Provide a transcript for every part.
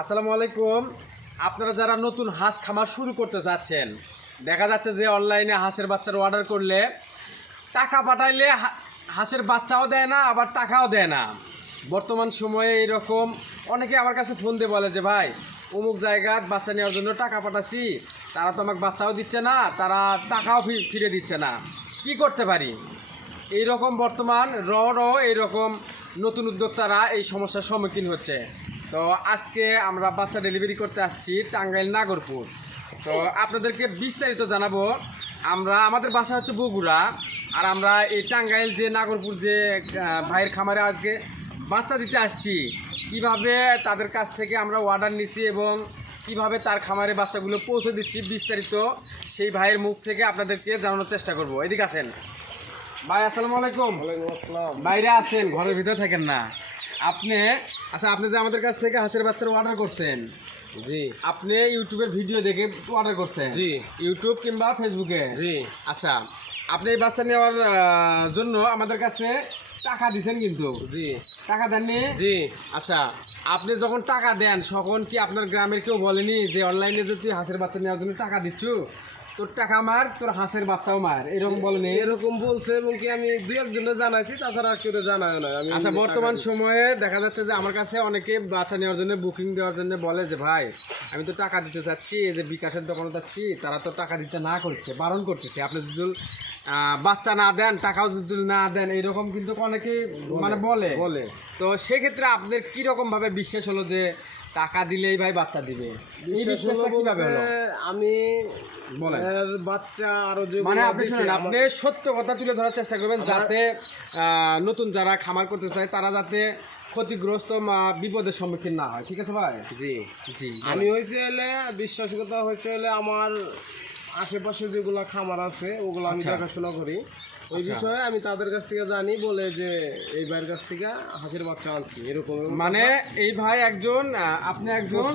আসসালামু আলাইকুম। আপনারা যারা নতুন হাঁস খামার শুরু করতে চাচ্ছেন, দেখা যাচ্ছে যে অনলাইনে হাঁসের বাচ্চার অর্ডার করলে টাকা পাঠাইলে হাঁসের বাচ্চাও দেয় না, আবার টাকাও দেয় না। বর্তমান সময়ে এইরকম অনেকে আমার কাছে ফোন দিয়ে বলে যে ভাই অমুক জায়গায় বাচ্চা নেওয়ার জন্য টাকা পাঠাচ্ছি, তারা তো আমাকে বাচ্চাও দিচ্ছে না, তারা টাকাও ফিরে দিচ্ছে না, কি করতে পারি? এইরকম বর্তমান এইরকম নতুন উদ্যোক্তারা এই সমস্যার সম্মুখীন হচ্ছে। তো আজকে আমরা বাচ্চা ডেলিভারি করতে আসছি টাঙ্গাইল নাগরপুর। তো আপনাদেরকে বিস্তারিত জানাবো। আমাদের বাসা হচ্ছে বগুড়া, আর আমরা এই টাঙ্গাইল যে নাগরপুর যে ভাইয়ের খামারে আজকে বাচ্চা দিতে আসছি, কিভাবে তাদের কাছ থেকে আমরা অর্ডার নিছি এবং কিভাবে তার খামারে বাচ্চাগুলো পৌঁছে দিচ্ছি, বিস্তারিত সেই ভাইয়ের মুখ থেকে আপনাদেরকে জানানোর চেষ্টা করব। এদিকে আসেন ভাই। আসসালামু আলাইকুম। ওয়ালাইকুম আসসালাম। বাইরে আছেন, ঘরের ভিতরে থাকেন না আপনি? আচ্ছা, আপনি যে আমাদের কাছ থেকে হাঁসের বাচ্চার অর্ডার করছেন, জি, আপনি ইউটিউবের ভিডিও দেখে অর্ডার করছেন? জি। ইউটিউব কিংবা ফেসবুকে? জি। আচ্ছা, আপনি এই বাচ্চা নেওয়ার জন্য আমাদের কাছে টাকা দিছেন কিন্তু? জি। টাকা দেননি? জি। আচ্ছা, আপনি যখন টাকা দেন তখন কি আপনার গ্রামের কেউ বলেনি যে অনলাইনে যে তুই হাঁসের বাচ্চা নেওয়ার জন্য টাকা দিচ্ছ, তোর টাকা মার, তোর হাঁসের বাচ্চাও মার, এরকম বলেনি? এরকম বলছে এবং কি আমি দুই একজনে জানাইছি, তাছাড়া আর কেউ জানায় না। আমি আচ্ছা, বর্তমান সময়ে দেখা যাচ্ছে যে আমার কাছে অনেকে বাচ্চা নেওয়ার জন্য বুকিং দেওয়ার জন্য বলে যে ভাই আমি তো টাকা দিতে চাচ্ছি, এই যে বিকাশের দোকানে যাচ্ছি, তারা তো টাকা দিতে না করছে, বারণ করতেছে। আপনি যদি বাচ্চা না দেন, টাকাও যদি না দেন, এইরকম কিন্তু অনেকেই মানে বলে। তো সেক্ষেত্রে আপনাদের কিরকম ভাবে বিশ্বাস হলো যে টাকা দিলেই ভাই বাচ্চা দিবে? এই বিশ্বাসটা কিভাবে হলো? আমি বলেন। বাচ্চা আরো যে মানে আপনি শুনেন, আপনি সত্য কথা তুলে ধরার চেষ্টা করবেন, যাতে নতুন যারা খামার করতে চায় তারা যাতে ক্ষতিগ্রস্ত বিপদের সম্মুখীন না হয়। ঠিক আছে ভাই? জি। জি। আমি হয়েছে হলে বিশ্বাসিকতা হয়েছে হলে আমার আশেপাশে যেগুলা খামার আছে ওগুলো আমি দেখাশোনা করি। ওই বিষয়ে আমি তাদের কাছ থেকে জানি, বলে যে এই ভাইয়ের কাছ থেকে হাঁসের বাচ্চা আনছি এরকম। মানে এই ভাই একজন, আপনি একজন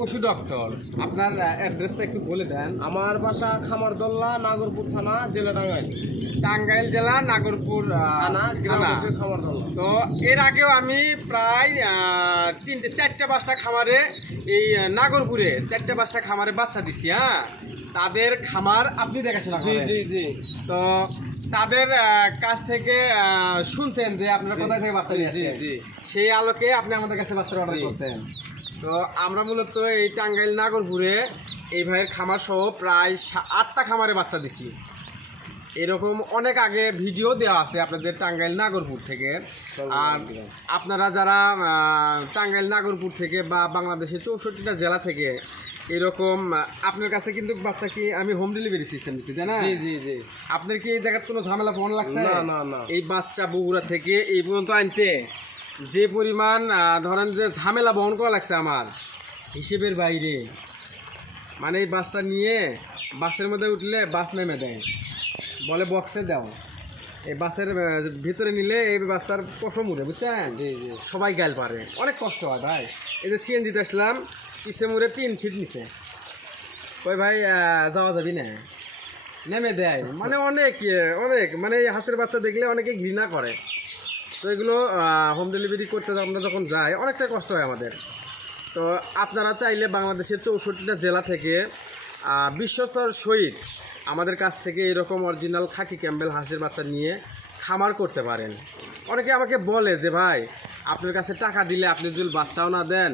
পশু ডক্টর। আপনার অ্যাড্রেসটা একটু বলে দেন। আমার বাসা খামারদোল্লা, নাগরপুর থানা, জেলা টাঙ্গাইল। টাঙ্গাইল জেলা নাগরপুর থানা, গ্রাম থানা। হচ্ছে খামারদোল্লা। তো এর আগেও আমি প্রায় 4-5টা খামারে, এই নাগরপুরে 4-5টা খামারে বাচ্চা দিছি। হ্যাঁ, তাদের খামার আপনি দেখাশোনা জি করেন। জি জি। তো তাদের কাছ থেকে শুনছেন যে আপনারা কোথায় থেকে বাচ্চা নিয়েছেন, জি। সেই আলোকে আপনি আমাদের কাছে বাচ্চা অর্ডার করছেন। তো আমরা মূলত এই টাঙ্গাইল নাগরপুরে এই ভাইয়ের খামার সহ প্রায় 8টা খামারে বাচ্চা দিছি। এরকম অনেক আগে ভিডিও দেওয়া আছে আপনাদের টাঙ্গাইল নাগরপুর থেকে। আর আপনারা যারা টাঙ্গাইল নাগরপুর থেকে বা বাংলাদেশের 64টা জেলা থেকে এরকম, আপনার কাছে কিন্তু বাচ্চা কি আমি হোম ডেলিভারি সিস্টেম দিচ্ছি, তাই না? জি জি জি। আপনার কি এই জায়গায় কোনো ঝামেলা ফোন লাগছে? না না না। এই বাচ্চা বগুড়া থেকে এই পর্যন্ত আনতে যে পরিমাণ ধরেন যে ঝামেলা বহন করা লাগছে আমার হিসেবের বাইরে। মানে এই বাচ্চা নিয়ে বাসের মধ্যে উঠলে বাস নেমে দেয়, বলে বক্সে দাও। এই বাসের ভিতরে নিলে এই বাচ্চার পশম উঠে, বুঝছেন? জি জি। সবাই গাল পারে, অনেক কষ্ট হয় ভাই। এই যে সিএনজিতে আসলাম, পিছে মুড়ে 3 সিট নিছে, ওই ভাই যাওয়া যাবি না, নেমে দেয়। মানে অনেক মানে এই হাঁসের বাচ্চা দেখলে অনেকে ঘৃণা করে। তো এগুলো হোম ডেলিভারি করতে আমরা যখন যাই অনেকটা কষ্ট হয় আমাদের। তো আপনারা চাইলে বাংলাদেশের 64টা জেলা থেকে বিশ্বস্তর সহিত আমাদের কাছ থেকে এরকম অরিজিনাল খাকি ক্যাম্বেল হাঁসের বাচ্চা নিয়ে খামার করতে পারেন। অনেকে আমাকে বলে যে ভাই আপনার কাছে টাকা দিলে আপনি যদি বাচ্চাও না দেন,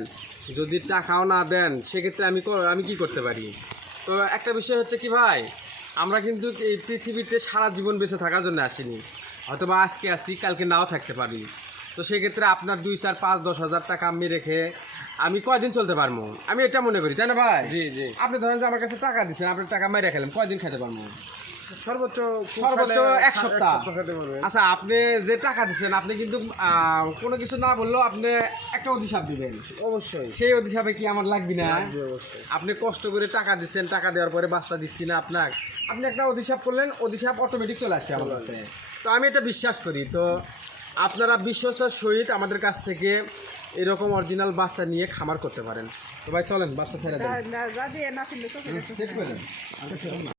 যদি টাকাও না দেন, সেক্ষেত্রে আমি কি করতে পারি? তো একটা বিষয় হচ্ছে কি ভাই, আমরা কিন্তু এই পৃথিবীতে সারা জীবন বেঁচে থাকার জন্য আসিনি। হয়তো বা আজকে আসি, কালকে নাও থাকতে পারি। তো সেক্ষেত্রে আপনার 2, 4, 5, 10 হাজার টাকা আমি রেখে আমি কয়দিন চলতে পারবো, আমি এটা মনে করি, তাই না ভাই? জি জি। আপনি ধরেন যে আমার কাছে টাকা দিচ্ছেন, আপনার টাকা মেরে খেলেন, কয়দিন খেতে পারবো? সর্বোচ্চ 1 সপ্তাহ। খেতে পারবেন। আচ্ছা, আপনি যে টাকা দিচ্ছেন, আপনি কিন্তু কোনো কিছু না বললেও আপনি একটা অধিশাপ দিবেন। অবশ্যই। সেই অধিশাপে কি আমার লাগবে না? অবশ্যই। আপনি কষ্ট করে টাকা দিচ্ছেন, টাকা দেওয়ার পরে বাচ্চা দিচ্ছি না আপনি একটা অধিশাপ করলেন, অধিশাপ অটোমেটিক চলে আসবে আমার কাছে। তো আমি এটা বিশ্বাস করি। তো আপনারা বিশ্বস্তার সহিত আমাদের কাছ থেকে এরকম অরিজিনাল বাচ্চা নিয়ে খামার করতে পারেন। তো ভাই চলেন বাচ্চা ছেড়ে দেন।